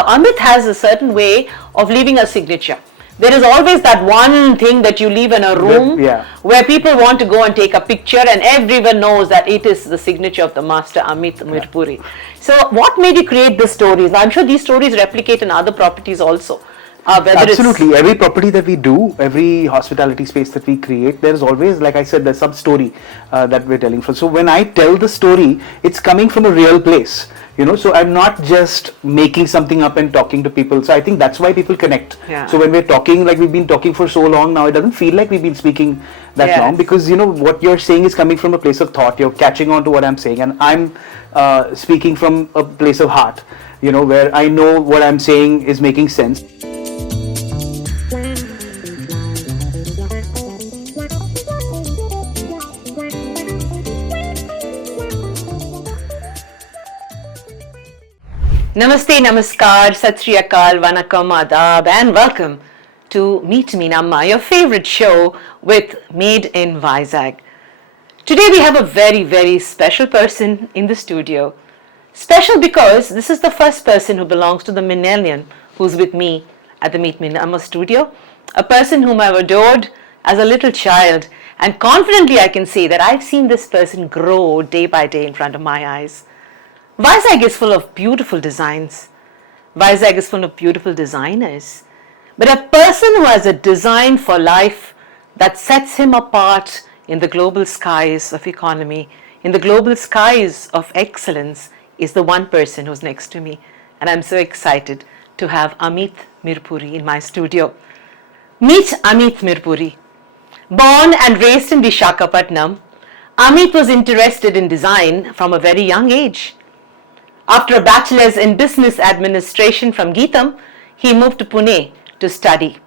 Amit has a certain way of leaving a signature. There is always that one thing that you leave in a room where people want to go and take a picture, and everyone knows that it is the signature of the master AMEET Mirpuri. So what made you create these stories? I'm sure these stories replicate in other properties also. Absolutely. Every property that we do, every hospitality space that we create, there's always, like I said, there's some story that we're telling. So when I tell the story, it's coming from a real place. So I'm not just making something up and talking to people. So I think that's why people connect. So when we're talking, like we've been talking for so long now, it doesn't feel like we've been speaking that long, because what you're saying is coming from a place of thought. You're catching on to what I'm saying, and I'm speaking from a place of heart, where I know what I'm saying is making sense. Namaste, Namaskar, Sat Sri Akal, Vanakkam, Adab, and welcome to Meet Meenamma, your favorite show with Made in VIZAG. Today we have a very, very special person in the studio. Special because this is the first person who belongs to the millennium who's with me at the Meet Meenamma studio. A person whom I've adored as a little child, and confidently I can say that I've seen this person grow day by day in front of my eyes. VIZAG is full of beautiful designs. VIZAG is full of beautiful designers. But a person who has a design for life that sets him apart in the global skies of economy, in the global skies of excellence, is the one person who's next to me. And I'm so excited to have AMEET Mirpuri in my studio. Meet AMEET Mirpuri. Born and raised in Visakhapatnam, AMEET was interested in design from a very young age. After a bachelor's in business administration from Geetham, he moved to Pune to study.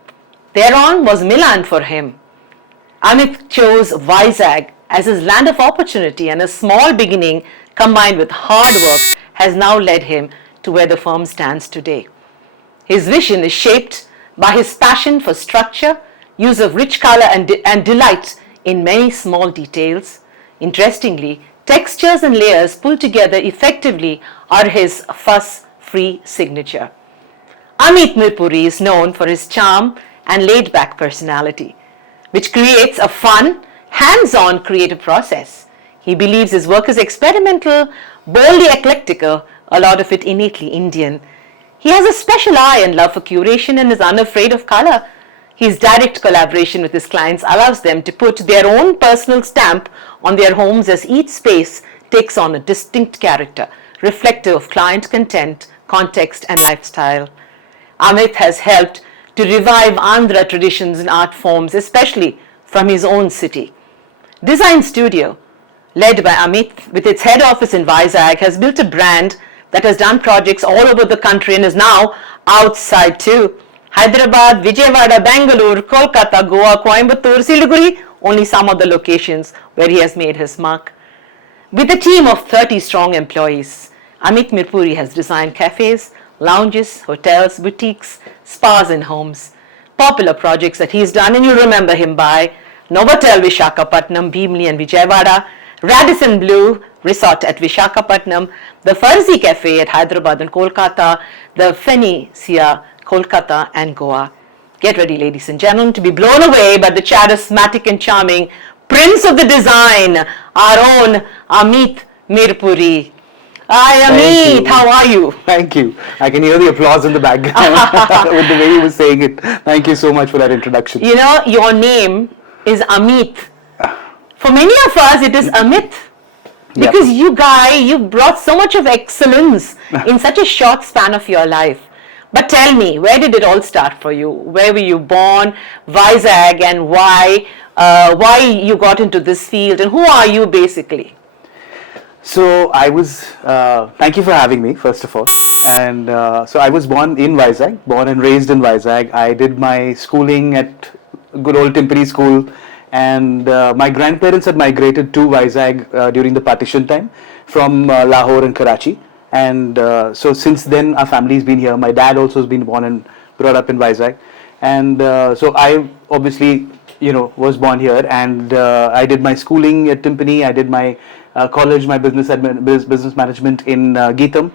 Thereon was Milan for him. AMEET chose VIZAG as his land of opportunity, and a small beginning combined with hard work has now led him to where the firm stands today. His vision is shaped by his passion for structure, use of rich color and delight in many small details. Interestingly, textures and layers pulled together effectively are his fuss-free signature. AMEET Mirpuri is known for his charm and laid-back personality, which creates a fun, hands-on creative process. He believes his work is experimental, boldly eclectical, a lot of it innately Indian. He has a special eye and love for curation and is unafraid of color. His direct collaboration with his clients allows them to put their own personal stamp on their homes, as each space takes on a distinct character, reflective of client content, context, and lifestyle. AMEET has helped to revive Andhra traditions and art forms, especially from his own city. Design Studio, led by AMEET with its head office in VIZAG, has built a brand that has done projects all over the country and is now outside too. Hyderabad, Vijayawada, Bangalore, Kolkata, Goa, Coimbatore, Siliguri, only some of the locations where he has made his mark. With a team of 30 strong employees, AMEET Mirpuri has designed cafes, lounges, hotels, boutiques, spas and homes. Popular projects that he's done, and you remember him by Novotel Visakhapatnam, Bhimli and Vijayawada, Radisson Blue Resort at Visakhapatnam, the Farzi Cafe at Hyderabad and Kolkata, the Phoenicia, Kolkata and Goa. Get ready, ladies and gentlemen, to be blown away by the charismatic and charming Prince of the Design, our own AMEET Mirpuri. Hi AMEET, how are you? Thank you. I can hear the applause in the background with the way you were saying it. Thank you so much for that introduction. Your name is AMEET. For many of us, it is AMEET. Because you brought so much of excellence in such a short span of your life. But tell me, where did it all start for you? Where were you born, VIZAG, and why you got into this field, and who are you basically? So I was, thank you for having me, first of all. And so I was born in VIZAG, born and raised in VIZAG. I did my schooling at good old Timpani school, and my grandparents had migrated to VIZAG during the partition time from Lahore and Karachi. And so since then our family's been here. My dad also has been born and brought up in VIZAG. And so I obviously, was born here, and I did my schooling at Timpani. I did my college, my business management in Geetham.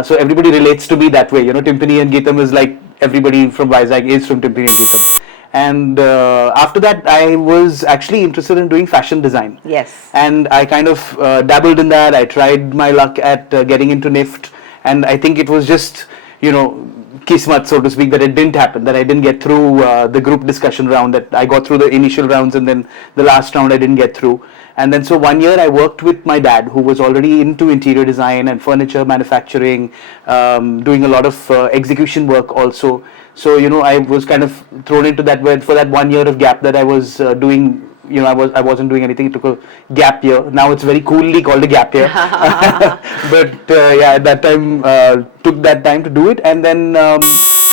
So everybody relates to me that way. Timpani and Geetam is like everybody from Vizag is from Timpani and Geetam. And after that, I was actually interested in doing fashion design. Yes. And I kind of dabbled in that. I tried my luck at getting into NIFT, and I think it was just, kismat, so to speak, that it didn't happen, that I didn't get through the group discussion round, that I got through the initial rounds and then the last round I didn't get through. And then so 1 year I worked with my dad, who was already into interior design and furniture manufacturing, doing a lot of execution work also. So, I was kind of thrown into that for that 1 year of gap that I was doing. I wasn't doing anything. It took a gap year. Now it's very coolly called a gap year. But at that time, took that time to do it. And then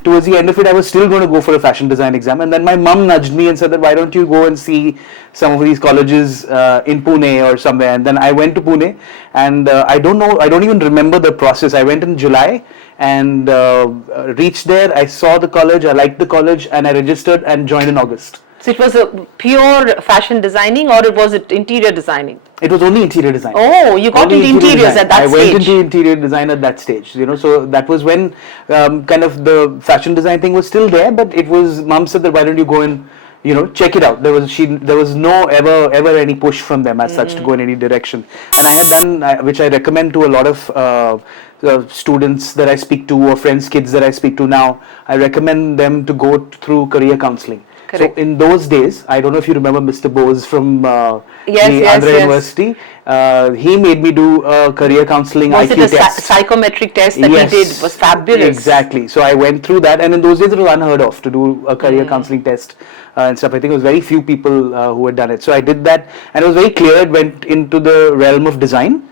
towards the end of it, I was still going to go for a fashion design exam. And then my mum nudged me and said that, why don't you go and see some of these colleges in Pune or somewhere. And then I went to Pune, and I don't even remember the process. I went in July and reached there. I saw the college, I liked the college, and I registered and joined in August. So it was a pure fashion designing, or was it interior designing? It was only interior design. Oh, you got into interiors at that stage. I went into interior design at that stage, so that was when kind of the fashion design thing was still there, but it was, mom said that why don't you go and, check it out. There was no ever any push from them as such to go in any direction. And I had done, which I recommend to a lot of students that I speak to, or friends, kids that I speak to now, I recommend them to go through career counseling. Correct. So in those days, I don't know if you remember Mr. Bose from Andhra University. He made me do a career counseling IQ test. Was it a psychometric test that he did? Was fabulous. Exactly. So I went through that, and in those days it was unheard of to do a career counseling test and stuff. I think it was very few people who had done it. So I did that, and it was very clear. It went into the realm of design.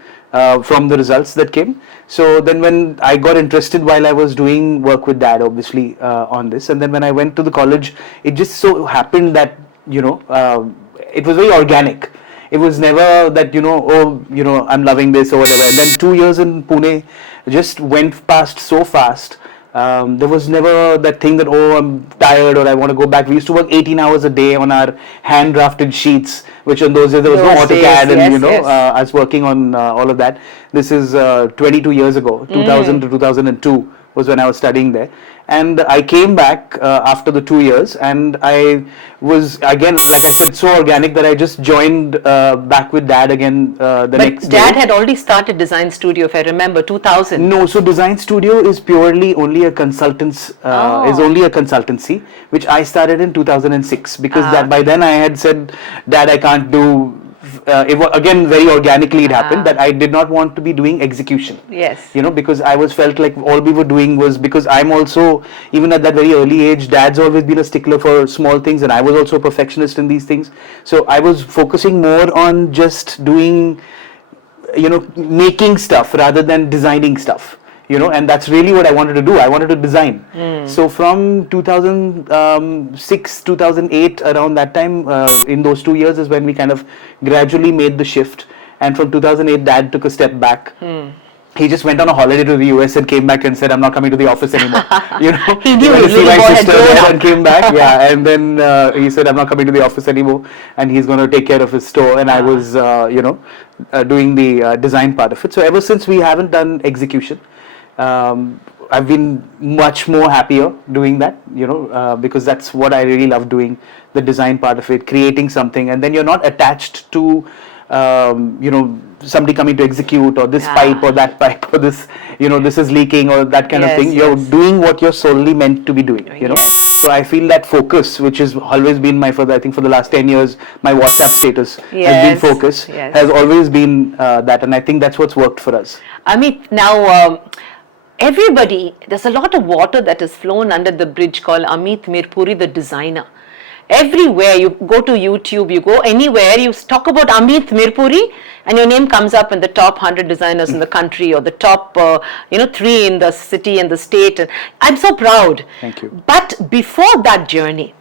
From the results that came. So then when I got interested while I was doing work with dad, obviously, on this, and then when I went to the college, it just so happened that, it was very organic. It was never that, I'm loving this or whatever. And then 2 years in Pune just went past so fast. There was never that thing that, I'm tired or I want to go back. We used to work 18 hours a day on our hand drafted sheets, which in those days there was no AutoCAD, and I was working on all of that. This is 22 years ago, 2000 to 2002 was when I was studying there. And I came back after the 2 years, and I was again, like I said, so organic that I just joined back with dad again next day. But dad had already started Design Studio, if I remember, 2000. No, so Design Studio is purely only a consultant's, is only a consultancy, which I started in 2006, because that by then I had said, Dad, I can't do. Again, very organically it happened that I did not want to be doing execution. Yes. Because I felt like all we were doing was, because I'm also, even at that very early age, dad's always been a stickler for small things, and I was also a perfectionist in these things. So I was focusing more on just doing, making stuff rather than designing stuff. And that's really what I wanted to do. I wanted to design. So from 2006, 2008, around that time, in those 2 years is when we kind of gradually made the shift. And from 2008, dad took a step back. He just went on a holiday to the US and came back and said, I'm not coming to the office anymore. He knew went to see my sister there and came back. Yeah, and then he said, I'm not coming to the office anymore, and he's going to take care of his store. And I was, doing the design part of it. So ever since, we haven't done execution. I've been much more happier doing that, because that's what I really love doing, the design part of it, creating something, and then you're not attached to, somebody coming to execute, or this pipe or that pipe, or this, this is leaking, or that kind of thing. You're doing what you're solely meant to be doing, So I feel that focus, which has always been I think for the last 10 years, my WhatsApp status has been focus, has always been that, and I think that's what's worked for us. Amit, now, there's a lot of water that has flown under the bridge called AMEET MIRPURI, the designer. Everywhere you go to YouTube, you go anywhere, you talk about AMEET MIRPURI, and your name comes up in the top 100 designers in the country, or the top 3 in the city and the state. And I'm so proud. Thank you. But before that journey,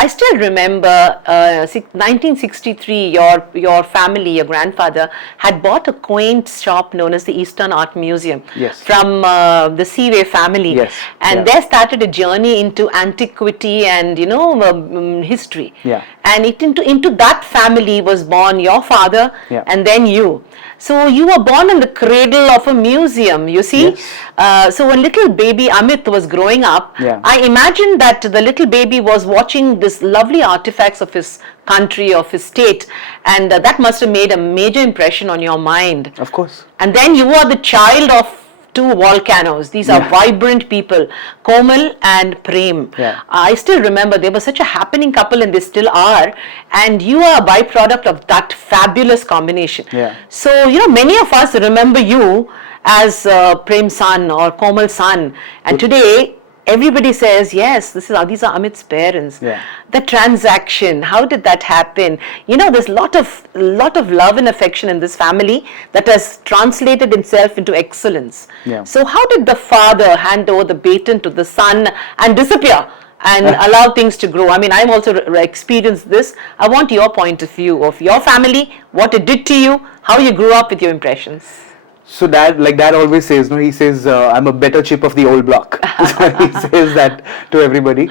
I still remember 1963, your family, your grandfather, had bought a quaint shop known as the Eastern Art Museum from the Seaway family. Yes. And there started a journey into antiquity and, history. Yeah. And into that family was born your father and then you. So you were born in the cradle of a museum, you see. Yes. So when little baby Amit was growing up, Yeah. I imagined that the little baby was watching this lovely artifacts of his country, of his state, and that must have made a major impression on your mind. Of course. And then you are the child of two volcanoes. These are Yeah. vibrant people, Komal and Prem. Yeah. I still remember they were such a happening couple, and they still are. And you are a byproduct of that fabulous combination. Yeah. So, many of us remember you as Prem's son or Komal's son. And today, everybody says, yes, these are Amit's parents. Yeah. The transaction, how did that happen? There's lot of love and affection in this family that has translated itself into excellence. Yeah. So how did the father hand over the baton to the son and disappear and allow things to grow? I mean, I've also experienced this. I want your point of view of your family, what it did to you, how you grew up with your impressions. So dad always says, no, he says, I'm a better chip of the old block. So he says that to everybody,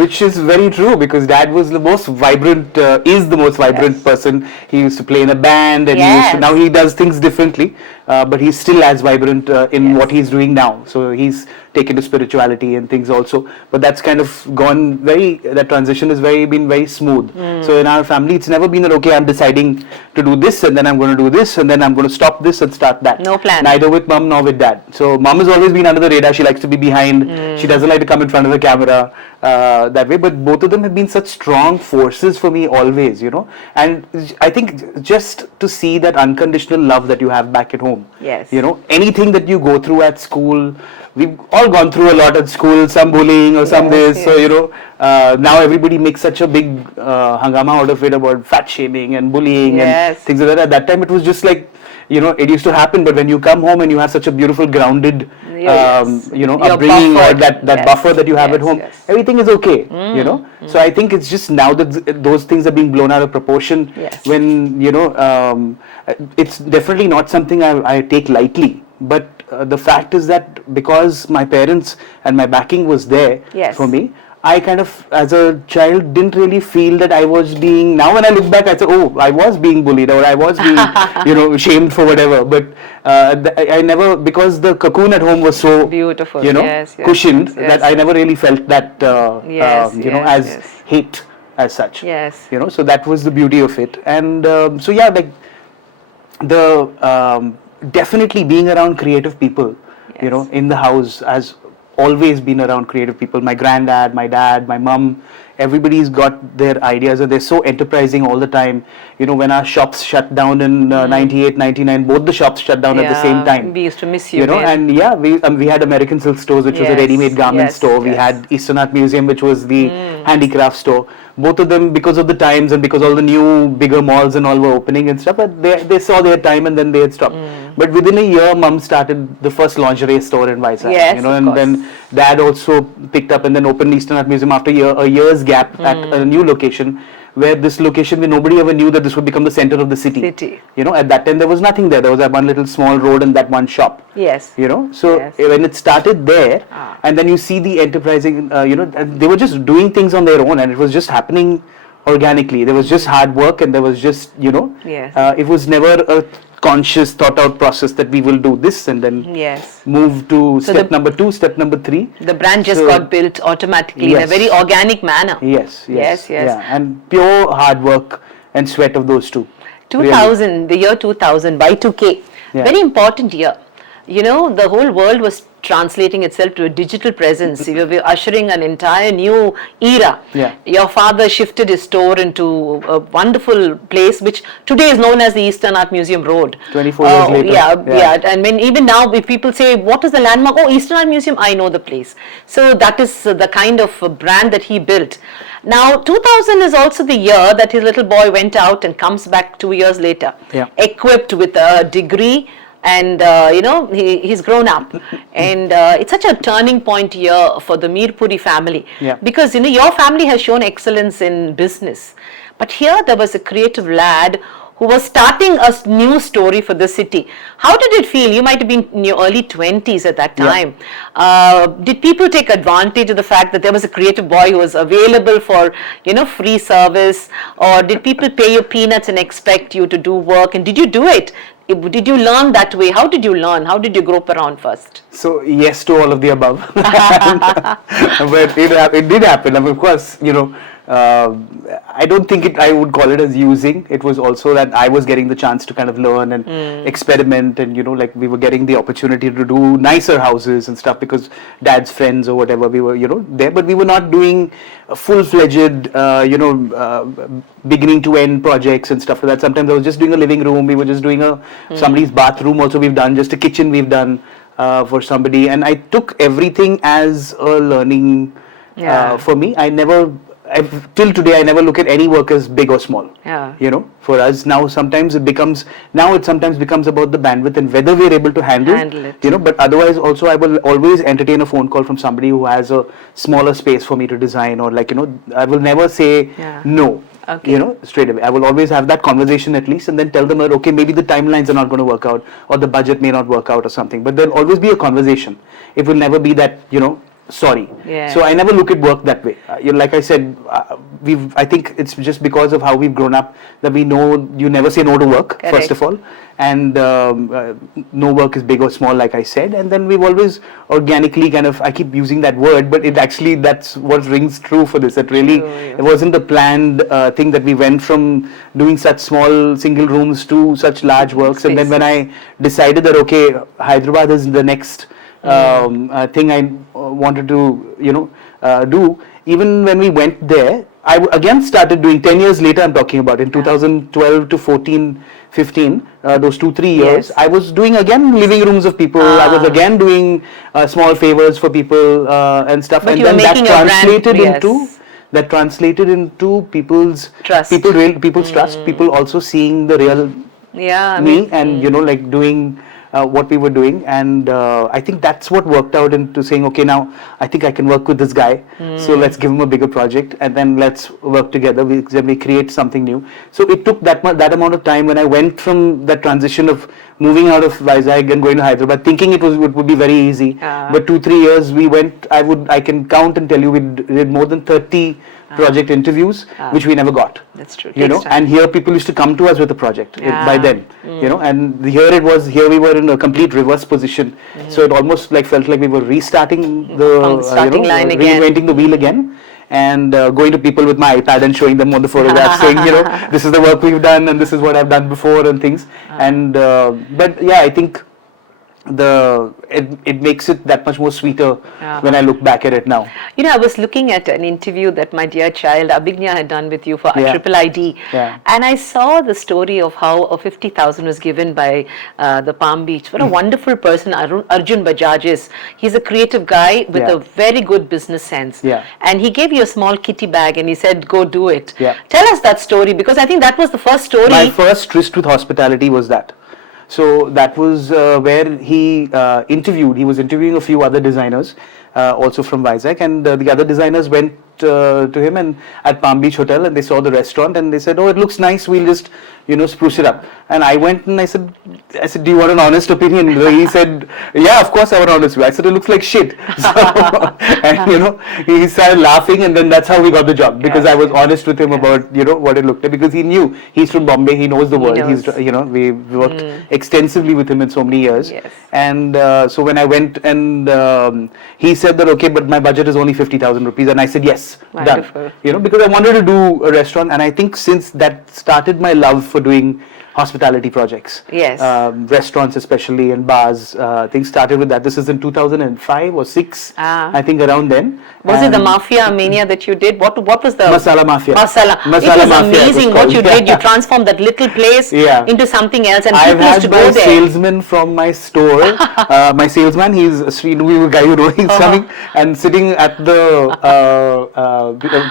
which is very true, because dad was the most vibrant, is the most vibrant person. He used to play in a band, and now he does things differently, but he's still as vibrant in what he's doing now. So he's taken to spirituality and things also, but that's kind of gone that transition has been very smooth. So in our family, it's never been that, okay, I'm deciding to do this, and then I'm going to do this, and then I'm going to stop this and start that. No plan. Neither with mom nor with dad. So mom has always been under the radar. She likes to be behind. She doesn't like to come in front of the camera that way. But both of them have been such strong forces for me always, And I think just to see that unconditional love that you have back at home. Yes. Anything that you go through at school, we've all gone through a lot at school, some bullying or some this. Yes. So, now everybody makes such a big hangama out of it about fat shaming and bullying and things like that. At that time, it was just like, it used to happen, but when you come home and you have such a beautiful grounded, upbringing, or that buffer that you have at home, everything is okay, So I think it's just now that those things are being blown out of proportion when, it's definitely not something I take lightly, but the fact is that because my parents and my backing was there for me, I kind of, as a child, didn't really feel that I was being, now when I look back, I say, oh, I was being bullied, or I was being, shamed for whatever, but I never, because the cocoon at home was so, beautiful, cushioned, that I never really felt that, as hate as such. Yes. So that was the beauty of it. And definitely being around creative people, in the house has always been around creative people. My granddad, my dad, my mum, everybody's got their ideas, and they're so enterprising all the time. When our shops shut down in 98, 99, both the shops shut down at the same time. We used to miss you. And we had American Silk Stores, which was a ready-made garment store. We had Eastern Art Museum, which was the handicraft store. Both of them, because of the times and because all the new bigger malls and all were opening and stuff, but they saw their time and then they had stopped. But within a year, mum started the first lingerie store in Vizag. And then dad also picked up and then opened Eastern Art Museum after a year's gap at a new location, where this location, where nobody ever knew that this would become the center of the city. At that time there was nothing there. There was that one little small road and that one shop. So when it started there, and then you see the enterprising, and they were just doing things on their own, and it was just happening organically. There was just hard work, and there was just, it was never a conscious thought out process that we will do this and then move to step number 2, step number 3. The brand just got built automatically in a very organic manner. Yes. And pure hard work and sweat of those two. 2000, really. the year 2000, Y2K, very important year. The whole world was translating itself to a digital presence. We were ushering an entire new era. Your father shifted his store into a wonderful place, which today is known as the Eastern Art Museum Road. 24 years later. And when even now, if people say, what is the landmark? Oh, Eastern Art Museum, I know the place. So that is the kind of brand that he built. Now, 2000 is also the year that his little boy went out and comes back 2 years later, equipped with a degree. And he's grown up, and it's such a turning point year for the Mirpuri family, because your family has shown excellence in business, but here there was a creative lad who was starting a new story for the city. How did it feel? You might have been in your early 20s at that time. Did people take advantage of the fact that there was a creative boy who was available for, free service? Or did people pay you peanuts and expect you to do work? And did you do it? Did you learn that way? How did you learn? How did you grope around first? So yes to all of the above, but it did happen. I mean, of course, I don't think I would call it as using. It was also that I was getting the chance to kind of learn and experiment, and like we were getting the opportunity to do nicer houses and stuff because dad's friends or whatever, we were there, but we were not doing full-fledged beginning to end projects and stuff like that. Sometimes I was just doing a living room, we were just doing somebody's bathroom also, we've done just a kitchen, we've done for somebody, and I took everything as a learning for me. Till today I never look at any work as big or small. For us now sometimes it becomes about the bandwidth and whether we're able to handle it. But otherwise also I will always entertain a phone call from somebody who has a smaller space for me to design, or I will never say no. Straight away. I will always have that conversation at least, and then tell them that okay, maybe the timelines are not going to work out, or the budget may not work out or something. But there'll always be a conversation. It will never be that sorry. So I never look at work that way. Like I said, I think it's just because of how we've grown up that we know you never say no to work. Correct. First of all, and no work is big or small, like I said. And then we've always organically I keep using that word, but that's what rings true for this. That really it wasn't a planned thing that we went from doing such small single rooms to such large works. And then when I decided that okay, Hyderabad is the next thing I wanted to do, even when we went there, I again started doing 10 years later, I'm talking about in 2012 to 14, 15, those 2-3 years, I was doing again living rooms of people, I was again doing small favors for people and stuff, but and then that translated into people's trust, people's trust, people also seeing the real me, and doing what we were doing, and I think that's what worked out into saying okay, now I think I can work with this guy, so let's give him a bigger project and then let's work together, then we create something new. So it took that amount of time when I went from that transition of moving out of Vizag and going to Hyderabad thinking it would be very easy, but 2-3 years we went, I can count and tell you we did more than 30 project interviews, which we never got. That's true. And here people used to come to us with a project by then, and here we were in a complete reverse position. So it almost felt like we were restarting the line again, reinventing the wheel again, and going to people with my iPad and showing them all the photographs, saying, this is the work we've done and this is what I've done before and things. And but yeah, I think it makes it that much more sweeter when I look back at it now. I was looking at an interview that my dear child Abhignya had done with you for Triple ID, and I saw the story of how a 50,000 was given by the Palm Beach. What a wonderful person Arjun Bajaj is. He's a creative guy with a very good business sense, and he gave you a small kitty bag and he said go do it. Tell us that story, because I think that was the first story. My first tryst with hospitality was that. So that was where he interviewed. He was interviewing a few other designers, also from Vizag, and the other designers went to him and at Palm Beach Hotel, and they saw the restaurant and they said, "Oh, it looks nice. We'll just spruce it up." And I went and I said, "Do you want an honest opinion?" He said, "Yeah, of course I want an honest opinion." I said, "It looks like shit." So, and he started laughing, and then that's how we got the job, because I was honest with him about what it looked like, because he knew he's from Bombay, he knows the world. He's we worked extensively with him in so many years, and so when I went and he said that okay, but my budget is only 50,000 rupees, and I said yes. Wonderful. Done. Because I wanted to do a restaurant, and I think since that started my love for doing hospitality projects. Yes. Restaurants especially, and bars. Things started with that. This is in 2005 or 6, I think, around then. Was it the Mafia Mania that you did? What was the... Masala Mafia. Masala. It was amazing what you did. You transformed that little place into something else, and people used to go there. I've had my salesman from my store, my salesman, he's a Srinu guy, he's coming and sitting at the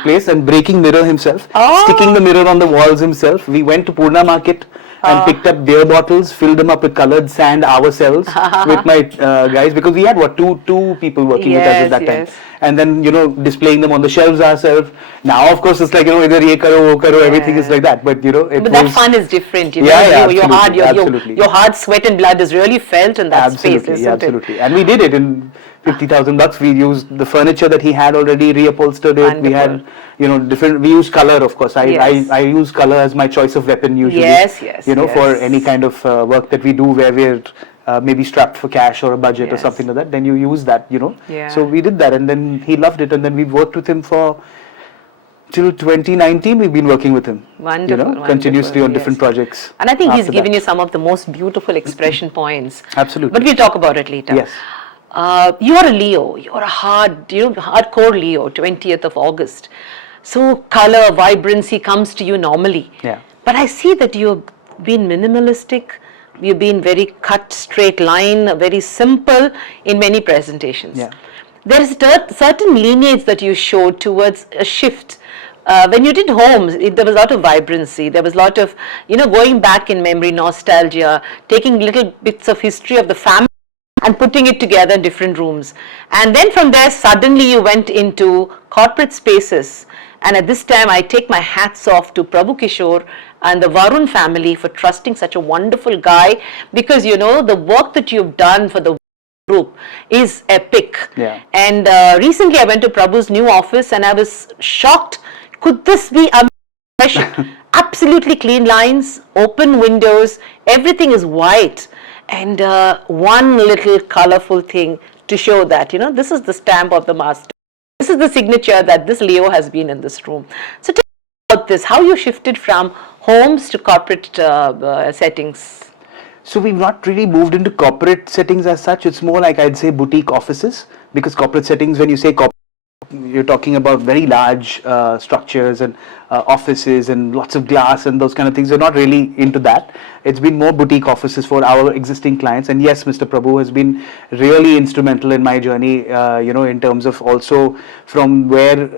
place and breaking mirror himself, sticking the mirror on the walls himself. We went to Purna Market and picked up beer bottles, filled them up with colored sand ourselves with my guys, because we had two people working with us at that time, and then displaying them on the shelves ourselves. Now of course it's like either ye karo, wo karo, everything is like that, but but that fun is different. Your hard sweat and blood is really felt in that space, isn't it? And we did it in 50,000 bucks. We used the furniture that he had already, reupholstered it. We had, Wonderful. different. We use color, of course. Yes. I use color as my choice of weapon usually. Yes, yes, For any yes. kind of work that we do where we're maybe strapped for cash or a budget or Yes. something like that. Then you use that. Yeah. So we did that, and then he loved it, and then we worked with him for till 2019. We've been working with him. Wonderful, Continuously wonderful, on different yes. projects. And I think he's after given that. you some of the most beautiful expression points. Absolutely. But we'll talk about it later. Yes. You are a Leo. You are a hardcore Leo, 20th of August. So color, vibrancy comes to you normally. Yeah. But I see that you've been minimalistic. You've been very cut, straight line, very simple in many presentations. Yeah. There is a certain lineage that you showed towards a shift. When you did homes, there was a lot of vibrancy. There was a lot of, going back in memory, nostalgia, taking little bits of history of the family and putting it together in different rooms. And then from there, suddenly you went into corporate spaces. And at this time, I take my hats off to Prabhu Kishore and the Varun family for trusting such a wonderful guy, because the work that you've done for the group is epic. Yeah. And recently I went to Prabhu's new office and I was shocked. Could this be a absolutely clean lines, open windows, everything is white, and one little colorful thing to show that this is the stamp of the master. This is the signature that this Leo has been in this room. So tell me about this, how you shifted from homes to corporate settings. So we've not really moved into corporate settings as such. It's more like, I'd say, boutique offices, because corporate settings, when you say corporate, you're talking about very large structures and offices and lots of glass and those kind of things. We're not really into that. It's been more boutique offices for our existing clients. And yes, Mr. Prabhu has been really instrumental in my journey, in terms of also from where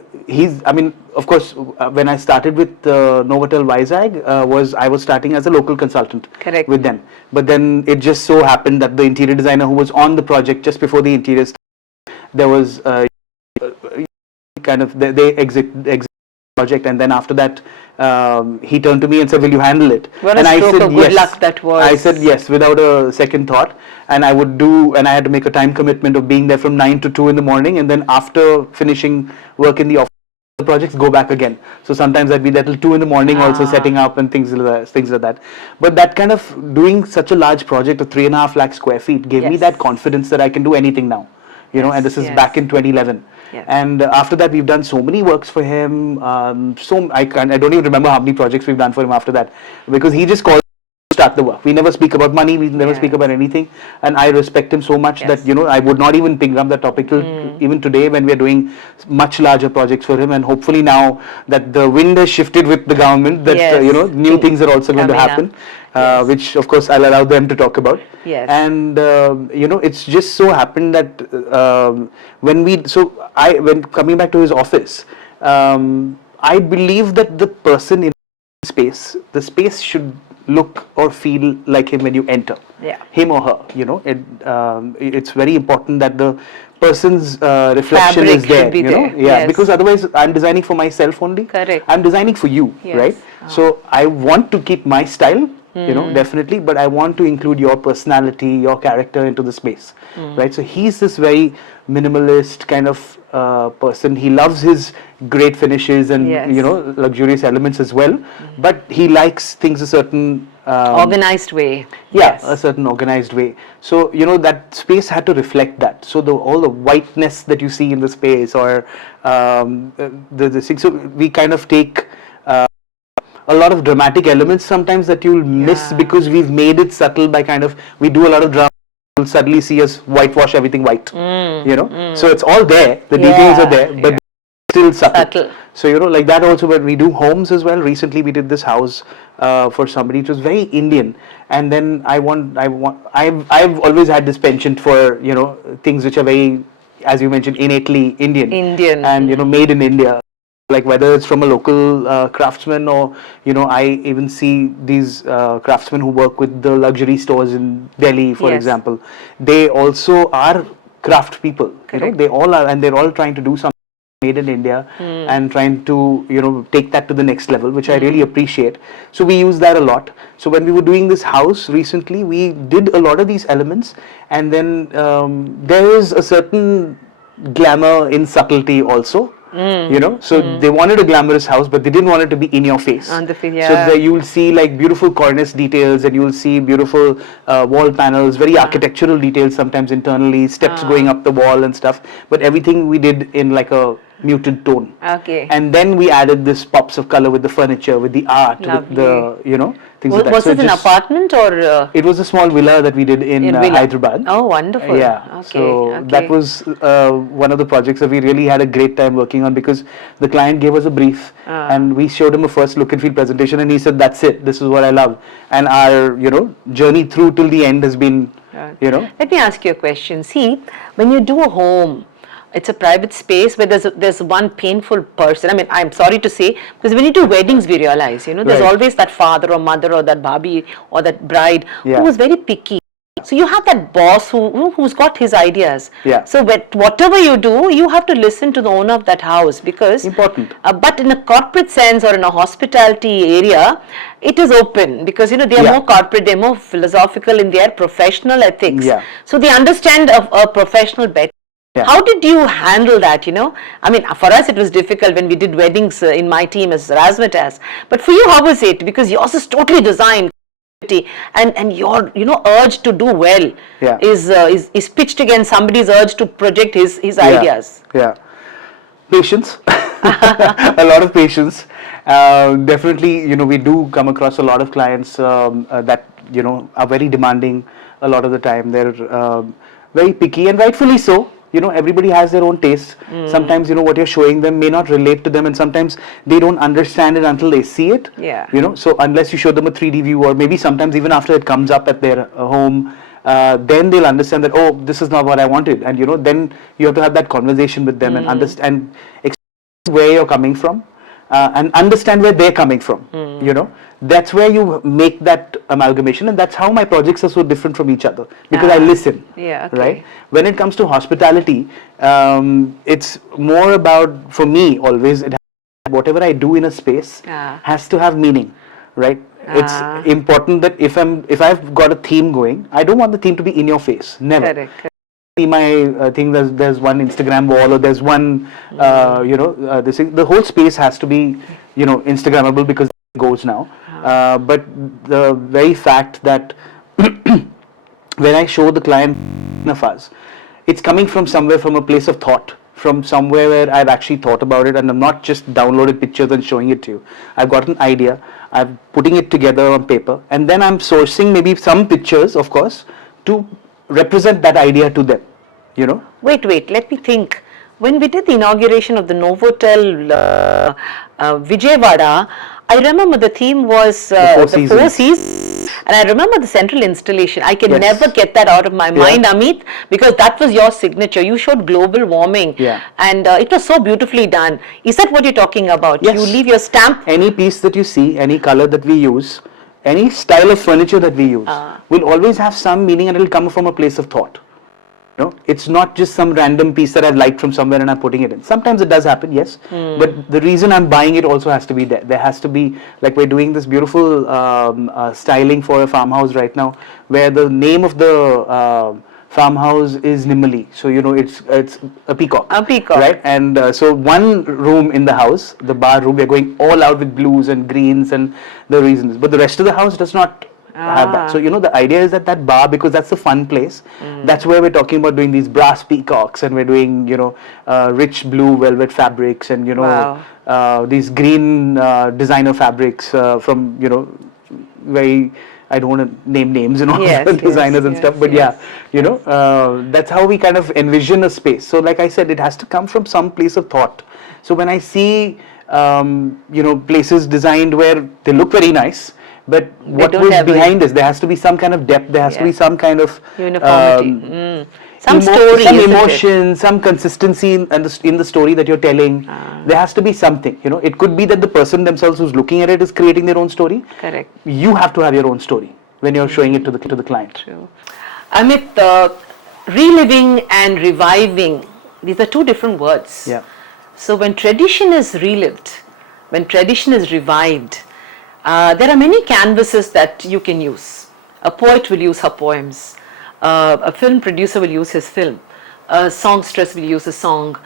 of course, when I started with Novotel Vizag, I was starting as a local consultant. Correct. With them. But then it just so happened that the interior designer who was on the project just before the interior started, there was they exit project, and then after that he turned to me and said, will you handle it? What and a I stroke said of yes. good luck that was. I said yes without a second thought, and I had to make a time commitment of being there from 9 to 2 in the morning, and then after finishing work in the office, the projects go back again. So sometimes I'd be there till 2 in the morning also setting up and things like that. But that kind of doing such a large project of 3.5 lakh square feet gave me that confidence that I can do anything now. And this is back in 2011. Yes. And after that, we've done so many works for him. I don't even remember how many projects we've done for him after that, because he just called to start the work. We never speak about money. We never speak about anything. And I respect him so much that I would not even pick up that topic till even today, when we're doing much larger projects for him. And hopefully now that the wind has shifted with the government, that new things are also going to happen. Which of course I'll allow them to talk about. Yes. And it's just so happened that when coming back to his office, I believe that the person in the space should look or feel like him when you enter. Yeah. Him or her. It's very important that the person's reflection Fabric is there. should be there. Yeah, Yes. because otherwise I'm designing for myself only. Correct. I'm designing for you, Yes. right? So I want to keep my style. Definitely, but I want to include your personality, your character into the space, right? So he's this very minimalist kind of person. He loves his great finishes and luxurious elements as well, but he likes things a certain organized way. Yeah, a certain organized way. So that space had to reflect that. So all the whiteness that you see in the space, or the thing. So we kind of take a lot of dramatic elements sometimes that you'll miss, because we've made it subtle by we do a lot of drama. You'll suddenly see us whitewash everything white, so it's all there, the details are there, but still subtle. So like that also, when we do homes as well. Recently we did this house for somebody. It was very Indian, and then I've always had this penchant for things which are very, as you mentioned, innately Indian and made in India. Like whether it's from a local craftsman, or I even see these craftsmen who work with the luxury stores in Delhi, for example. They also are craft people. They all are, and they're all trying to do something made in India and trying to take that to the next level, which I really appreciate. So we use that a lot. So when we were doing this house recently, we did a lot of these elements, and then there is a certain glamour in subtlety also. So they wanted a glamorous house, but they didn't want it to be in your face. So there you'll see like beautiful cornice details, and you'll see beautiful wall panels, very architectural details sometimes internally, steps going up the wall and stuff. But everything we did in like a muted tone. Okay. And then we added this pops of color with the furniture, with the art, with the things like that. Was it an apartment or? It was a small villa that we did in Hyderabad. Oh, wonderful. Yeah. So that was one of the projects that we really had a great time working on, because the client gave us a brief and we showed him a first look and feel presentation, and he said, "That's it. This is what I love." And our journey through till the end has been Let me ask you a question. See, when you do a home, it's a private space where there's one painful person. I mean, I'm sorry to say, because when you do weddings, we realize, there's always that father or mother or that bhabhi or that bride who is very picky. So you have that boss who's got his ideas. Yeah. So whatever you do, you have to listen to the owner of that house, because important. But in a corporate sense or in a hospitality area, it is open, because they are more corporate, they're more philosophical in their professional ethics. Yeah. So they understand a professional better. Yeah. How did you handle that, I mean, for us it was difficult when we did weddings in my team as Razmatas. But for you, how was it? Because yours is totally designed, and your urge to do well is pitched against somebody's urge to project his ideas. Yeah. Patience. A lot of patience. Definitely, we do come across a lot of clients that are very demanding a lot of the time. They're very picky, and rightfully so. Everybody has their own taste. Sometimes, what you're showing them may not relate to them, and sometimes they don't understand it until they see it. Yeah. So unless you show them a 3D view, or maybe sometimes even after it comes up at their home, then they'll understand that, oh, this is not what I wanted. And, then you have to have that conversation with them and understand where you're coming from, and understand where they're coming from. That's where you make that amalgamation, and that's how my projects are so different from each other, because I listen. Yeah, okay. Right. When it comes to hospitality, it's more about, for me always, whatever I do in a space has to have meaning, right? It's important that if I've got a theme going, I don't want the theme to be in your face. Never. Correct. See my thing. There's one Instagram wall, or there's one the whole space has to be Instagrammable, because it goes now. But the very fact that when I show the client of us, it's coming from somewhere, from a place of thought, from somewhere where I've actually thought about it, and I'm not just downloaded pictures and showing it to you. I've got an idea, I'm putting it together on paper, and then I'm sourcing maybe some pictures, of course, to represent that idea to them. Wait, let me think. When we did the inauguration of the Novotel Vijayawada, I remember the theme was the Four Seasons, and I remember the central installation. I can never get that out of my mind, Ameet, because that was your signature. You showed global warming, and it was so beautifully done. Is that what you're talking about? Yes. You leave your stamp? Any piece that you see, any color that we use, any style of furniture that we use, will always have some meaning, and it will come from a place of thought. It's not just some random piece that I've liked from somewhere and I'm putting it in. Sometimes it does happen, yes, but the reason I'm buying it also has to be there. There has to be, like, we're doing this beautiful styling for a farmhouse right now, where the name of the farmhouse is Nimali. So it's a peacock. A peacock, right? And so one room in the house, the bar room, we're going all out with blues and greens and the reasons. But the rest of the house does not have that. So the idea is that bar, because that's the fun place, that's where we're talking about doing these brass peacocks, and we're doing rich blue velvet fabrics, and these green designer fabrics from very, I don't want to name names designers and stuff, but that's how we kind of envision a space. So like I said, it has to come from some place of thought. So when I see places designed where they look very nice, but what was behind this? There has to be some kind of depth. There has to be some kind of uniformity, some story, some emotion, some consistency in the story that you're telling. There has to be something. It could be that the person themselves who's looking at it is creating their own story. Correct. You have to have your own story when you're showing it to the client. True. Ameet, reliving and reviving, these are two different words. Yeah. So when tradition is relived, when tradition is revived, there are many canvases that you can use. A poet will use her poems. A film producer will use his film. A songstress will use a song.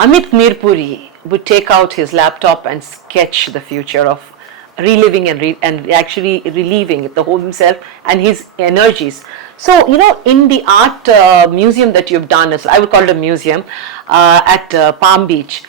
Ameet Mirpuri would take out his laptop and sketch the future of reliving and actually relieving the whole himself and his energies. So, in the art museum that you've done, I would call it a museum, at Palm Beach,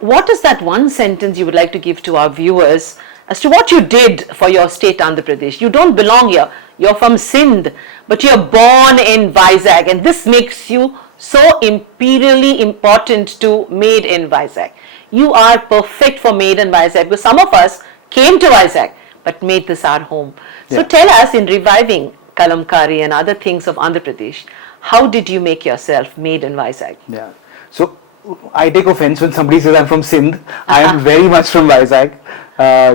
what is that one sentence you would like to give to our viewers as to what you did for your state, Andhra Pradesh? You don't belong here. You're from Sindh, but you're born in Vizag, and this makes you so imperially important to Made in Vizag. You are perfect for Made in Vizag, because some of us came to Vizag but made this our home. So Yeah. tell us, in reviving Kalamkari and other things of Andhra Pradesh, how did you make yourself Made in Vizag? Yeah. So I take offense when somebody says I'm from Sindh. I am very much from Vizag. I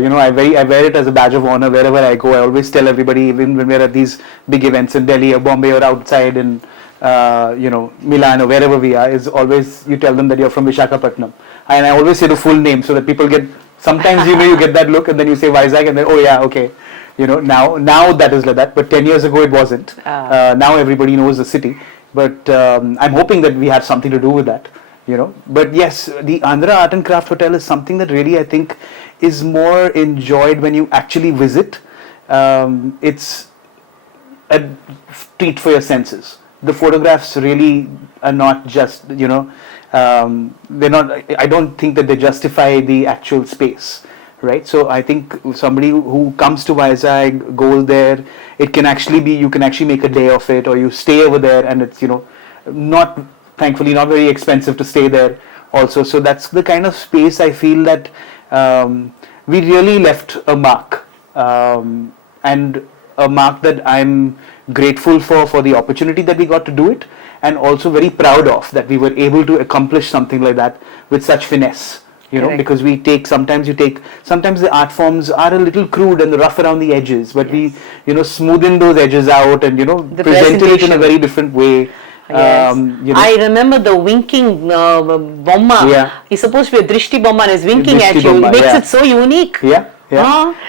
wear it as a badge of honor wherever I go. I always tell everybody, even when we're at these big events in Delhi or Bombay or outside in Milan or wherever we are, is always you tell them that you're from Visakhapatnam. And I always say the full name so that people get, sometimes you get that look and then you say Vizag and then, oh yeah, okay. Now that is like that, but 10 years ago it wasn't. Now everybody knows the city. But I'm hoping that we have something to do with that. But yes, the Andhra Art and Craft Hotel is something that really I think is more enjoyed when you actually visit. It's a treat for your senses. The photographs really are not just, they're not, I don't think that they justify the actual space, right? So I think somebody who comes to Vizag, goes there, it can actually be, you can actually make a day of it, or you stay over there and it's, thankfully not very expensive to stay there also. So that's the kind of space I feel that we really left a mark, and a mark that I'm grateful for the opportunity that we got to do it, and also very proud of that we were able to accomplish something like that with such finesse. Correct. Because sometimes the art forms are a little crude and rough around the edges, but we smoothen those edges out and presented it in a very different way. Yes. I remember the winking bomma. Yeah. He's supposed to be a drishti bomma and is winking Drishti at you. bomma, It makes yeah. it so unique. Yeah.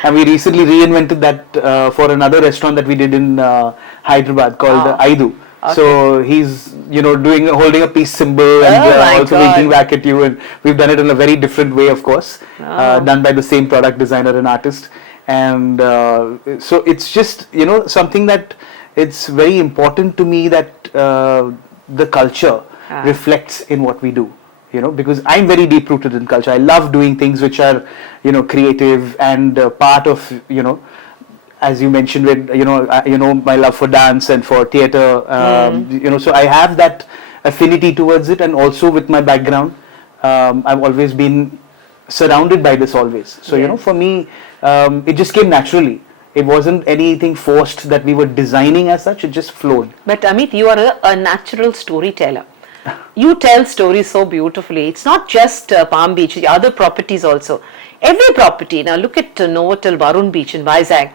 And we recently reinvented that for another restaurant that we did in Hyderabad called Aidu. Okay. So he's holding a peace symbol and also winking back at you, and we've done it in a very different way, of course, done by the same product designer and artist. And so it's just something that it's very important to me that the culture reflects in what we do. Because I'm very deep rooted in culture. I love doing things which are creative and part of as you mentioned with my love for dance and for theater. So I have that affinity towards it, and also with my background, I've always been surrounded by this always. So for me, it just came naturally. It wasn't anything forced that we were designing as such. It just flowed. But Amit, you are a natural storyteller. You tell stories so beautifully. It's not just Palm Beach, the other properties also. Every property, now look at Novotel Varun Beach in Vizag.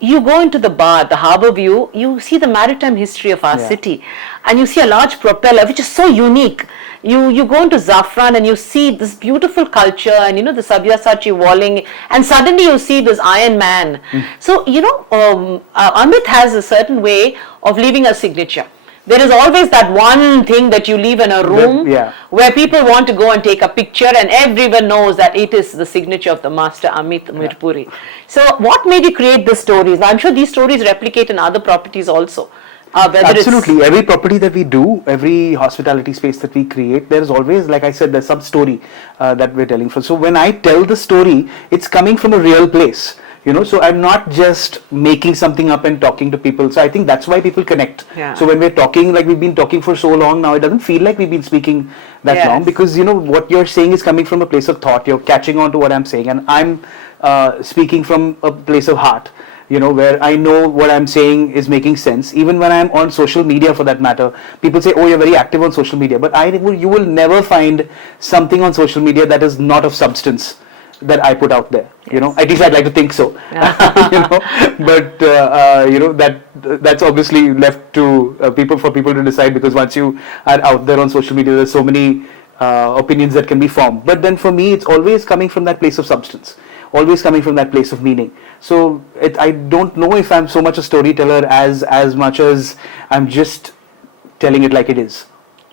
You go into the bar, the harbour view, you see the maritime history of our city, and you see a large propeller which is so unique. You go into Zafran and you see this beautiful culture and the Sabyasachi walling, and suddenly you see this Iron Man. So Amit has a certain way of leaving a signature. There is always that one thing that you leave in a room where people want to go and take a picture, and everyone knows that it is the signature of the master Ameet Mirpuri. So what made you create the stories? I'm sure these stories replicate in other properties also. Absolutely. Every property that we do, every hospitality space that we create, there is always, like I said, there's some story that we're telling. So when I tell the story, it's coming from a real place. So I'm not just making something up and talking to people. So I think that's why people connect. So when we're talking, like we've been talking for so long now, it doesn't feel like we've been speaking that long, because what you're saying is coming from a place of thought. You're catching on to what I'm saying, and I'm speaking from a place of heart. Where I know what I'm saying is making sense. Even when I'm on social media, for that matter, people say, "Oh, you're very active on social media," but you will never find something on social media that is not of substance that I put out there. At least I'd like to think so. But that's obviously left to people to decide, because once you are out there on social media, there's so many opinions that can be formed. But then for me, it's always coming from that place of substance, always coming from that place of meaning. So I don't know if I'm so much a storyteller as much as I'm just telling it like it is.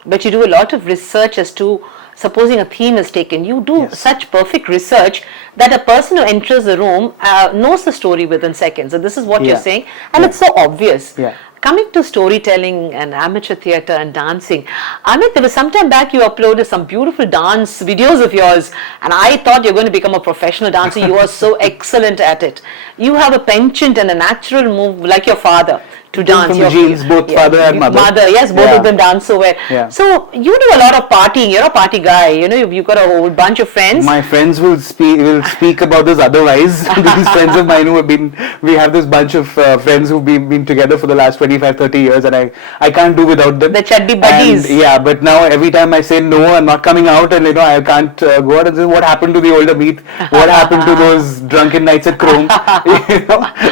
But you do a lot of research as to, supposing a theme is taken, you do such perfect research that a person who enters the room knows the story within seconds. And this is what you're saying, and it's so obvious. Coming to storytelling and amateur theatre and dancing, Amit, there was some time back you uploaded some beautiful dance videos of yours, and I thought you're going to become a professional dancer. You are so excellent at it. You have a penchant and a natural move like your father to dance. From the genes, both father and mother. Yes, both of them dance so well. So you do a lot of partying. You're a party guy. You know, you've got a whole bunch of friends. My friends will speak about this otherwise. These friends of mine who have been, we have this bunch of friends who've been together for the last 25, 30 years, and I can't do without them. The chaddi buddies. And, but now every time I say no, I'm not coming out, and I can't go out and say, what happened to the older meet? What happened to those drunken nights at Chrome?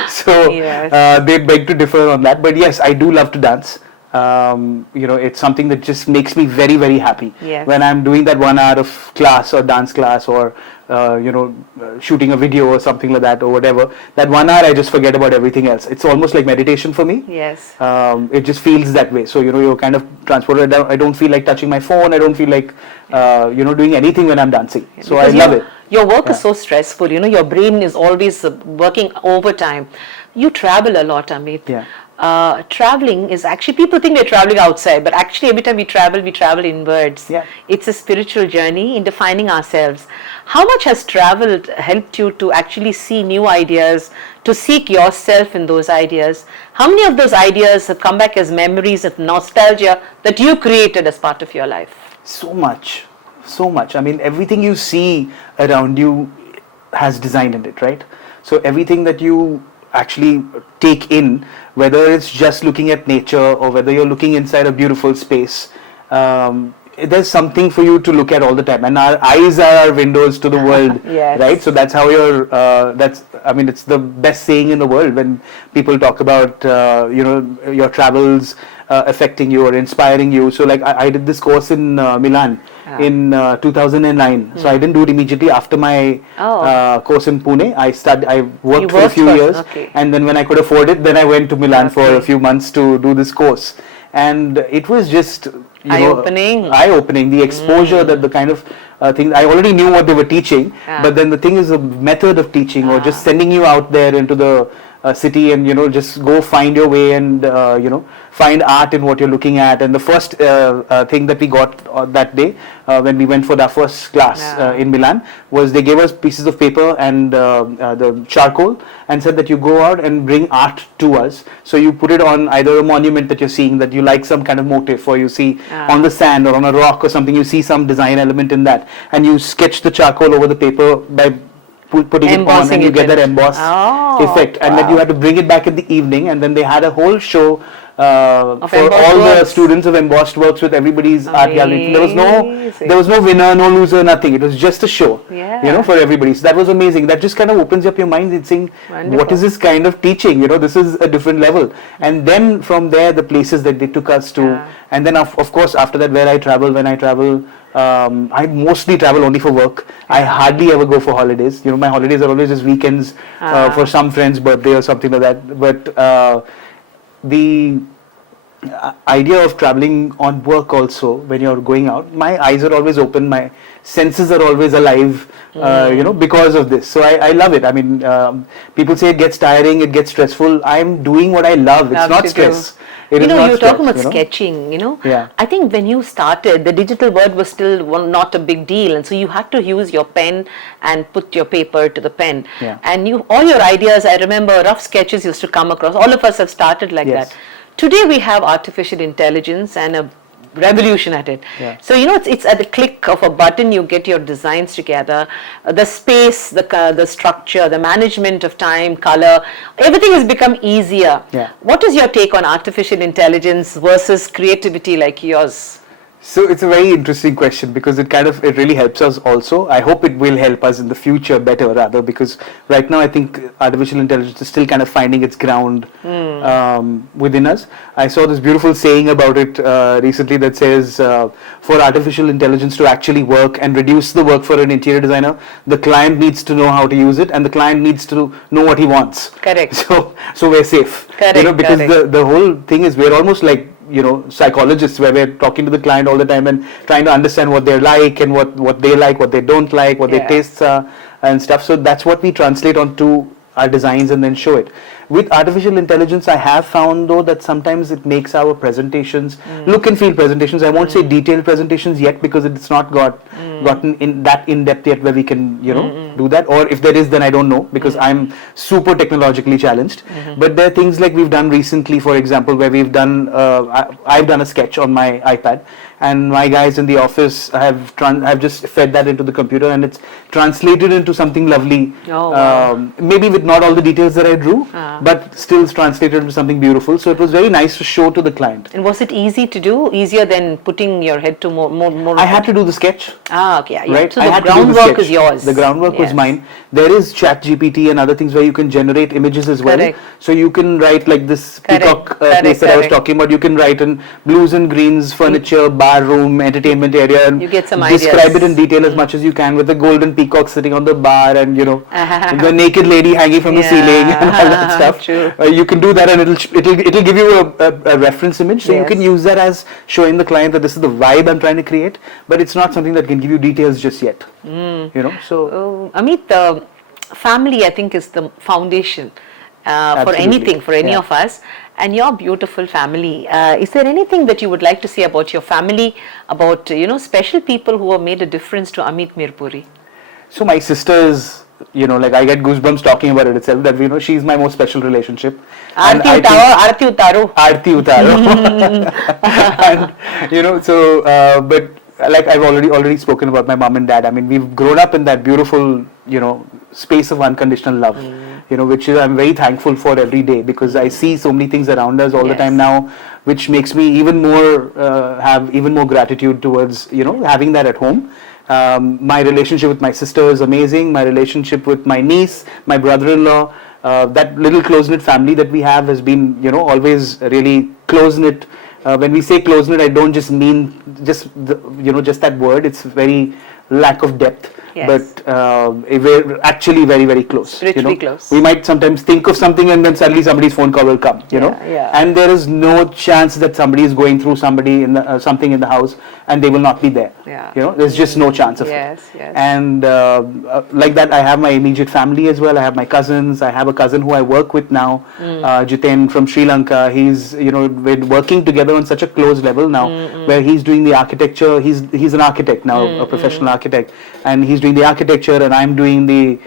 So they beg to differ on that. But yes, I do love to dance. It's something that just makes me very, very happy when I'm doing that 1 hour of class or dance class or shooting a video or something like that or whatever. That 1 hour I just forget about everything else. It's almost like meditation for me. Yes. It just feels that way. So you're kind of transported. I don't feel like touching my phone. I don't feel like doing anything when I'm dancing. So because I love it. Your work is so stressful. Your brain is always working overtime. You travel a lot, Amit. Traveling is actually, people think we're traveling outside, but actually every time we travel inwards. It's a spiritual journey in defining ourselves. How much has travel helped you to actually see new ideas, to seek yourself in those ideas? How many of those ideas have come back as memories of nostalgia that you created as part of your life? So much. I mean, everything you see around you has design in it, right? So everything that you actually take in, whether it's just looking at nature or whether you're looking inside a beautiful space, there's something for you to look at all the time, and our eyes are our windows to the world. Right? So that's how it's the best saying in the world when people talk about your travels affecting you or inspiring you. So like I did this course in Milan in 2009. So I didn't do it immediately after my course in Pune. I worked for a few years, and then when I could afford it, then I went to Milan for a few months to do this course, and it was just eye-opening. The exposure, that the kind of thing, I already knew what they were teaching, but then the thing is the method of teaching, or just sending you out there into the city and just go find your way and find art in what you're looking at. And the first thing that we got that day when we went for our first class in Milan was they gave us pieces of paper and the charcoal and said that you go out and bring art to us. So you put it on either a monument that you're seeing that you like some kind of motif, or you see on the sand or on a rock or something, you see some design element in that, and you sketch the charcoal over the paper by putting it on, and you get that embossed effect. And then you had to bring it back in the evening, and then they had a whole show for all the students of embossed works with everybody's art gallery. There was no winner, no loser, nothing. It was just a show, for everybody. So that was amazing. That just kind of opens up your mind and saying, what is this kind of teaching? This is a different level. And then from there, the places that they took us to, and then of course after that, when I travel, I mostly travel only for work. I hardly ever go for holidays. My holidays are always just weekends for some friend's birthday or something like that. But the idea of traveling on work also, when you're going out, my eyes are always open, my senses are always alive, because of this. So I love it. I mean, people say it gets tiring, it gets stressful. I'm doing what I love. It's not stress. You're talking about sketching, I think when you started, the digital word was still not a big deal, and so you had to use your pen and put your paper to the pen. And all your ideas, I remember rough sketches used to come across. All of us have started like that. Today we have artificial intelligence and a revolution at it. So it's at the click of a button you get your designs together. The space, the structure, the management of time, color, everything has become easier. What is your take on artificial intelligence versus creativity like yours? So it's a very interesting question because it really helps us also. I hope it will help us in the future better rather, because right now I think artificial intelligence is still kind of finding its ground within us. I saw this beautiful saying about it recently that says for artificial intelligence to actually work and reduce the work for an interior designer, the client needs to know how to use it and the client needs to know what he wants. Correct. So we're safe. Correct. Because the whole thing is we're almost like psychologists, where we're talking to the client all the time and trying to understand what they're like and what they like, what they don't like, what their tastes are and stuff. So that's what we translate onto our designs and then show it. With artificial intelligence, I have found though that sometimes it makes our presentations look and feel presentations. I won't say detailed presentations yet because it's not gotten in that in depth yet where we can do that. Or if there is, then I don't know because I'm super technologically challenged. But there are things like we've done recently, for example, where we've done I've done a sketch on my iPad, and my guys in the office have just fed that into the computer and it's translated into something lovely. Maybe with not all the details that I drew, but still it's translated into something beautiful. So it was very nice to show to the client. And was it easy to do? Easier than putting your head to more? I had to do the sketch. Okay. Yeah. Right. So the groundwork is yours. The groundwork was mine. There is ChatGPT and other things where you can generate images as well. Correct. So you can write like this peacock place that I was talking about. You can write in blues and greens, furniture, bar room, entertainment area, and you get some describe it in detail as much as you can with the golden peacock sitting on the bar and the naked lady hanging from the ceiling and all that stuff. True. You can do that and it'll give you a reference image. So you can use that as showing the client that this is the vibe I'm trying to create, but it's not something that can give you details just yet. So Ameet, the family I think is the foundation for anything, for any of us, and your beautiful family. Is there anything that you would like to say about your family, about special people who have made a difference to Ameet Mirpuri? So my sister is, like I get goosebumps talking about it itself, that she's my most special relationship. Aarti Utaro. Aarti Utaro. And but like I've already spoken about my mom and dad. I mean, we've grown up in that beautiful, space of unconditional love, which I'm very thankful for every day, because I see so many things around us all the time now, which makes me even more have even more gratitude towards having that at home. My relationship with my sister is amazing. My relationship with my niece, my brother-in-law, that little close-knit family that we have has been always really close-knit. When we say close-knit, I don't just mean just that word. It's very lack of depth. But we're actually very, very close. Spiritually close. We might sometimes think of something and then suddenly somebody's phone call will come, and there is no chance that somebody is going through something in the house and they will not be there. There's just no chance of it. And like that, I have my immediate family as well. I have my cousins. I have a cousin who I work with now, Jiten from Sri Lanka. He's, we're working together on such a close level now, where he's doing the architecture. He's an architect now, a professional architect, and he's doing the architecture and I'm doing the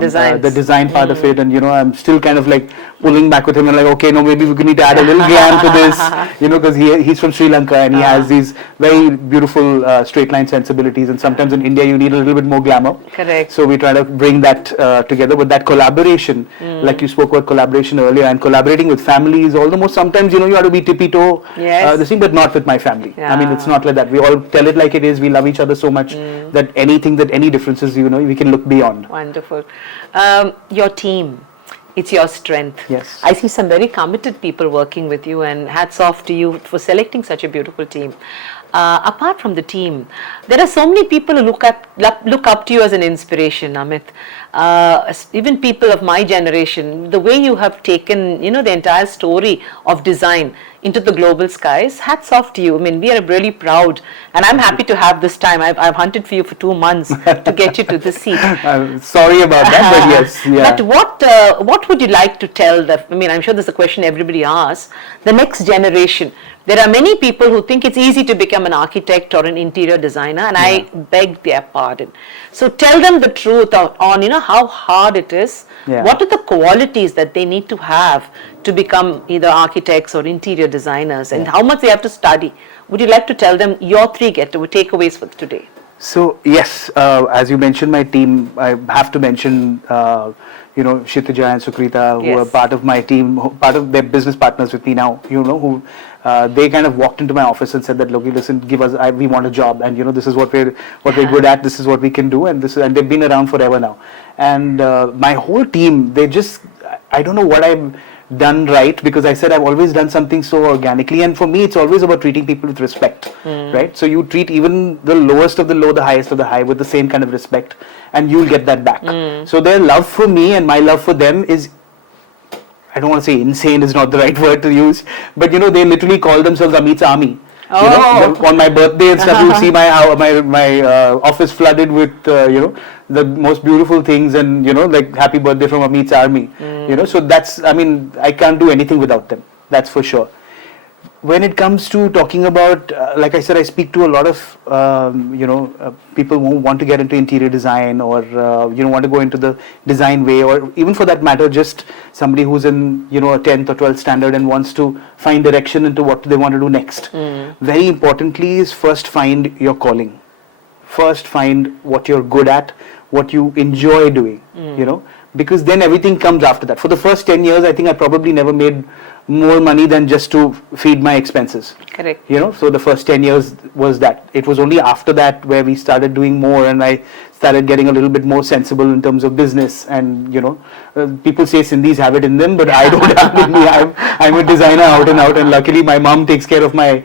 design part of it, and I'm still kind of like pulling back with him and like, okay, no, maybe we need to add a little glam to this, because he's from Sri Lanka and he has these very beautiful straight line sensibilities, and sometimes in India you need a little bit more glamour. Correct. So we try to bring that together, but that collaboration, like you spoke about collaboration earlier, and collaborating with family is all the most, sometimes you have to be tippy-toe, this thing, but not with my family. I mean, it's not like that. We all tell it like it is. We love each other so much that any differences, we can look beyond. Wonderful. Your team, it's your strength. Yes. I see some very committed people working with you, and hats off to you for selecting such a beautiful team. Apart from the team, there are so many people who look up to you as an inspiration, Amit. Even people of my generation, the way you have taken, the entire story of design into the global skies, hats off to you. I mean, we are really proud, and I'm happy to have this time. I've hunted for you for 2 months to get you to this seat. I'm sorry about that, but yes. Yeah. But what would you like to tell I'm sure there's a question everybody asks, the next generation. There are many people who think it's easy to become an architect or an interior designer, and I beg their pardon. So tell them the truth on how hard it is. What are the qualities that they need to have to become either architects or interior designers, and how much they have to study? Would you like to tell them your 3 takeaways for today? So yes, as you mentioned my team, I have to mention Kshitija and Sukrita, who are part of my team, part of their business partners with me now, who they kind of walked into my office and said that, look, listen, we want a job, and this is what we're good at, this is what we can do, and they've been around forever now. And my whole team, I don't know what I've done right, because I said I've always done something so organically, and for me it's always about treating people with respect, right? So you treat even the lowest of the low, the highest of the high, with the same kind of respect, and you'll get that back. So their love for me and my love for them is, I don't want to say insane is not the right word to use, but they literally call themselves Ameet's Army. On my birthday and stuff, you'll see my office flooded with the most beautiful things, and like happy birthday from Ameet's Army. So that's, I can't do anything without them, that's for sure. When it comes to talking about, like I said, I speak to a lot of people who want to get into interior design, or want to go into the design way, or even for that matter just somebody who's in a 10th or 12th standard and wants to find direction into what they want to do next. Very importantly is, first find your calling, first find what you're good at, what you enjoy doing, because then everything comes after that. For the first 10 years I think I probably never made more money than just to feed my expenses. Correct. So the first 10 years was that. It was only after that where we started doing more, and I started getting a little bit more sensible in terms of business. And people say Sindhis have it in them, but I don't have it in me. I'm a designer out and out, and luckily my mom takes care of my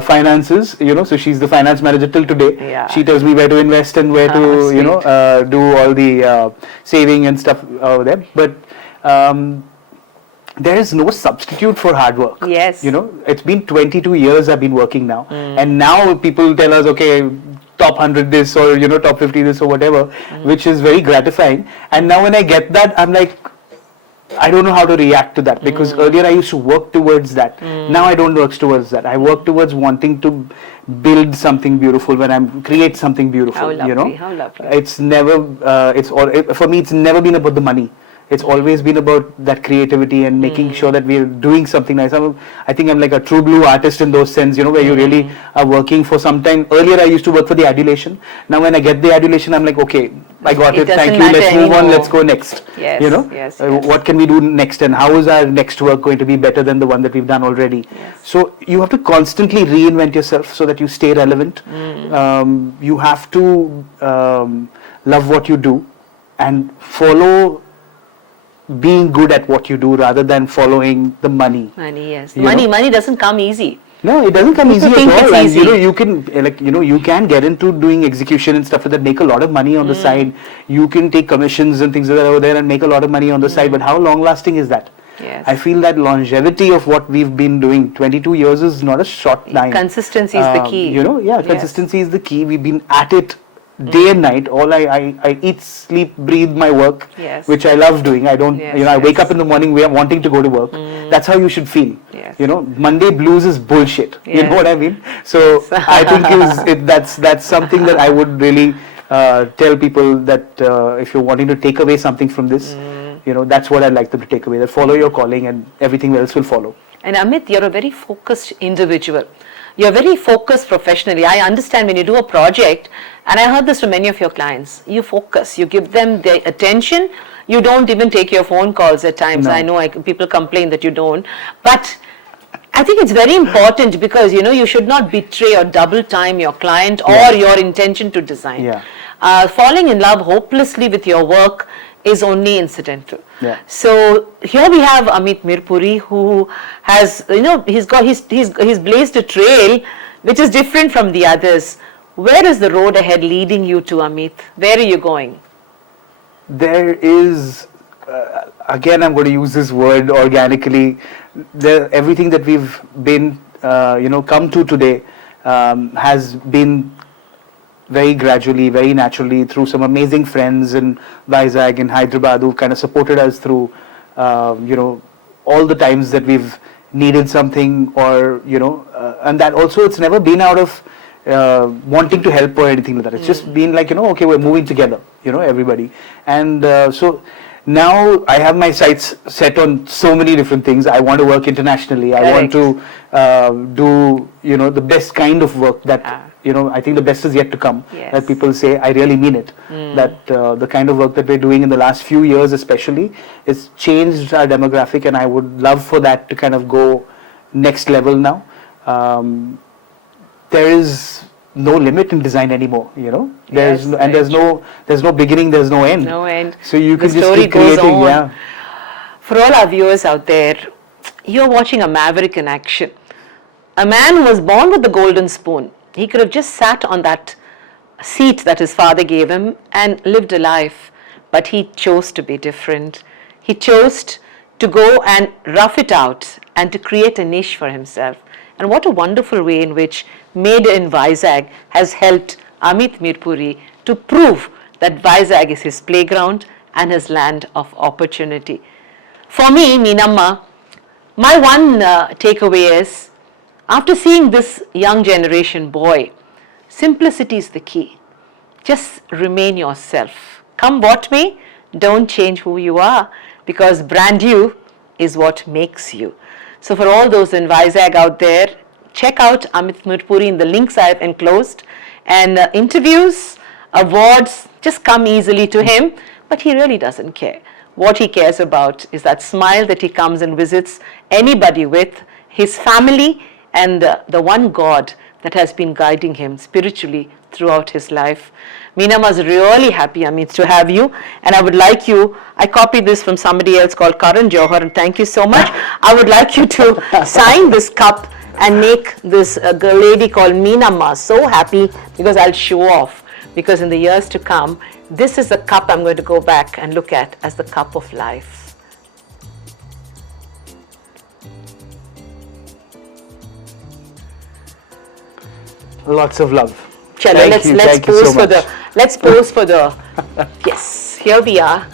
finances. So she's the finance manager till today. Yeah. She tells me where to invest and where to do all the saving and stuff over there. But there is no substitute for hard work. Yes. It's been 22 years I've been working now, and now people tell us, okay, top 100 this, or top 50 this, or whatever, which is very gratifying. And now when I get that, I'm like, I don't know how to react to that, because earlier I used to work towards that. Now I don't work towards that. I work towards wanting to build something beautiful, when I create something beautiful. How lovely, how lovely. It's never, for me, it's never been about the money. It's always been about that creativity and making sure that we're doing something nice. I think I'm like a true blue artist in those sense, where you really are working for some time. Earlier I used to work for the adulation. Now when I get the adulation, I'm like, okay, I got it, thank you, let's move on, let's go next. Yes, yes. What can we do next, and how is our next work going to be better than the one that we've done already? Yes. So you have to constantly reinvent yourself so that you stay relevant. You have to love what you do and follow being good at what you do, rather than following the money. Money, yes. Money doesn't come easy. No, it doesn't come easy think at all. it's easy. And you can you can get into doing execution and stuff like that, make a lot of money on the side. You can take commissions and things like that over there and make a lot of money on the side. But how long lasting is that? Yes. I feel that longevity of what we've been doing, 22 years, is not a short time. Consistency is the key. Consistency is the key. We've been at it day and night. All I eat, sleep, breathe my work, which I love doing. I don't, I wake up in the morning wanting to go to work. That's how you should feel. Yes. Monday blues is bullshit. You know what I mean? So I think that's something that I would really tell people, that if you're wanting to take away something from this, that's what I'd like them to take away. That follow your calling, and everything else will follow. And Ameet, you're a very focused individual. You're very focused professionally. I understand when you do a project, and I heard this from many of your clients, you focus, you give them their attention, you don't even take your phone calls at times. No. I know people complain that you don't, but I think it's very important, because you should not betray or double time your client or your intention to design. Yeah. Falling in love hopelessly with your work is only incidental. Yeah. So here we have AMEET Mirpuri, who has, he's blazed a trail which is different from the others. Where is the road ahead leading you to, Ameet? Where are you going? There is, again, I'm going to use this word organically. Everything that we've been, come to today has been very gradually, very naturally, through some amazing friends in VIZAG and Hyderabad who kind of supported us through, all the times that we've needed something, or, and that also, it's never been out of wanting to help or anything like that. It's just been like, okay, we're moving together, everybody. And so now I have my sights set on so many different things. I want to work internationally. I want to do, the best kind of work that, I think the best is yet to come. Yes. That people say, I really mean it. That the kind of work that we're doing in the last few years especially, has changed our demographic, and I would love for that to kind of go next level now. there is no limit in design anymore. Yes, there's no beginning, there's no end. No end. So you The can just story keep goes creating. on. Yeah. For all our viewers out there, you're watching a maverick in action. A man who was born with the golden spoon. He could have just sat on that seat that his father gave him and lived a life, but he chose to be different. He chose to go and rough it out and to create a niche for himself. And what a wonderful way in which Made in Vizag has helped AMEET Mirpuri to prove that Vizag is his playground and his land of opportunity. For me, Meenamma, my one takeaway is, after seeing this young generation boy, simplicity is the key. Just remain yourself. Come what may, don't change who you are, because brand you is what makes you. So for all those in Vizag out there, check out AMEET Mirpuri in the links I have enclosed, and interviews, awards just come easily to him, but he really doesn't care. What he cares about is that smile that he comes and visits anybody with, his family, and the one God that has been guiding him spiritually throughout his life. Meenamma is really happy, Amit, to have you, and I would like you, I copied this from somebody else called Karan Johar, and thank you so much. I would like you to sign this cup and make this lady called Meenamma so happy, because I'll show off, because in the years to come, this is the cup I'm going to go back and look at as the cup of life. Lots of love. Chalo, Thank you. let's Thank you pose so for much. let's pose for the yes, here we are.